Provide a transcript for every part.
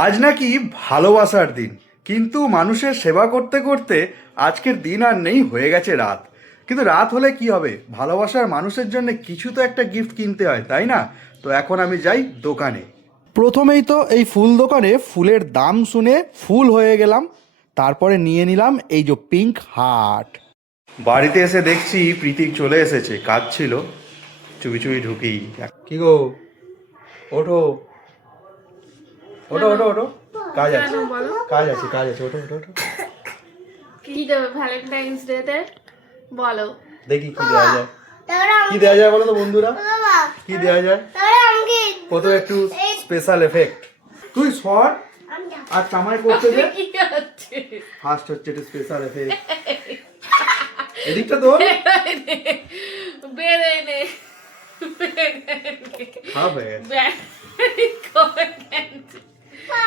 আজ নাকি ভালোবাসার দিন, কিন্তু মানুষের সেবা করতে করতে আজকের দিন আর নেই, হয়ে গেছে রাত। কিন্তু রাত হলে কি হবে, ভালোবাসার মানুষের জন্য কিছু তো একটা গিফট কিনতে হয়, তাই না? তো এখন আমি যাই দোকানে। প্রথমেই তো এই ফুল দোকানে ফুলের দাম শুনে ফুল হয়ে গেলাম। তারপরে নিয়ে নিলাম এই যে পিঙ্ক হার্ট। বাড়িতে এসে দেখছি প্রীতিক চলে এসেছে, কাজ ছিল, চুপি চুপি ঢুকেই। কি গো, ওঠো ওঠো ওঠো ওঠো, কাজ আছে, কাজ আছে, কাজ আছে, ওঠো ওঠো ওঠো। কি দেবে ভ্যালেন্টাইন্স ডে তে বলো? দেখি কি দেওয়া যায়, কি দেওয়া যায় বলো তো বন্ধুরা, কি দেওয়া যায়? কত একটু স্পেশাল এফেক্ট। তুই শর্ট আর কামাই করতে দে। কি হচ্ছে? ফার্স্ট হচ্ছে একটু স্পেশাল এফেক্ট। এদিকটা তোর বেরে নে খারাপ হয়ে গেছে,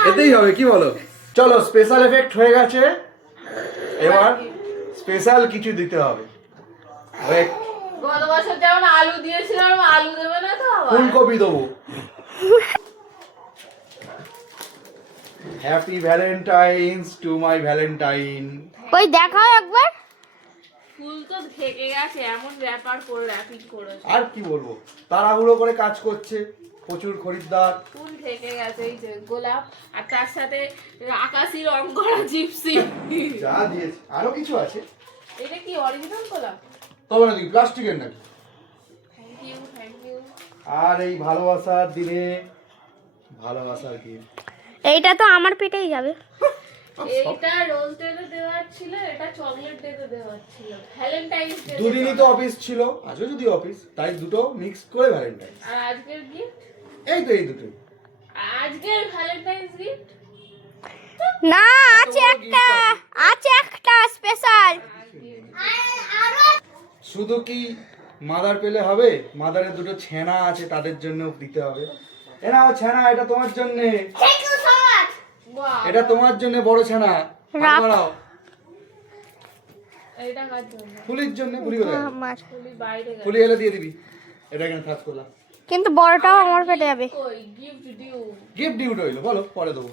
এতেই হবে কি বলো? চলো, স্পেশাল এফেক্ট হয়ে গেছে, এবার স্পেশাল কিছু দিতে হবে। গত বছর যেমন আলু দিয়েছিলাম, আলু দেবে না তো আবার? ফুলকপি দেবো। Happy Valentine's to my Valentine. ওই দেখাও একবার। ফুল তো থেকে গেছে, এমন র্যাপার করে র্যাপিং করেছে। আর কি বলবো, তাড়াহুড়ো করে কাজ করছে, প্রচুর খরিদ্দার। ফুল থেকে গেছে, এই যে গোলাপ, আর তার সাথে আকাশি রং করা জিপসি। যা দিয়েছে, আরো কিছু আছে। এটা কি অরিজিনাল গোলাপ? তবে নাকি প্লাস্টিকের নাকি? Thank you, thank you. আর এই ভালোবাসার দিনে ভালোবাসার কি, এইটা তো আমার পেটেই যাবে। এইটা রোজ ডে তে দেওয়ার ছিল, এটা চকলেট ডে তে দেওয়ার ছিল। ভ্যালেন্টাইন্স ডে দুদিনই তো অফিস ছিল, আজও যদি অফিস, তাই দুটো মিক্স করে ভ্যালেন্টাইন। আর আজকের গিফট, এই তো এই দুটোই। আজকের ভ্যালেন্টাইন্স গিফট না, আছে একটা স্পেশাল। শুধু কি মাদার পেলে হবে? মাদারের দুটো ছেনা আছে, তাদের জন্য দিতে হবে। এ নাও ছেনা, এটা তোমার জন্য, এটা তোমার জন্য বড় ছেনা। হাত বাড়াও। এইটা কার জন্য? ফুলির জন্য। ফুলি কোথায়? আমার। ফুলি বাইরে গেছে। ফুলি এলে দিয়ে দিবি। এটা এখানে থাক করলাম। কিন্তু বড়টাও আমার পেটে যাবে। কই গিফট ডিউ? গিফট ডিউট হইলো, বলো পরে দেবো।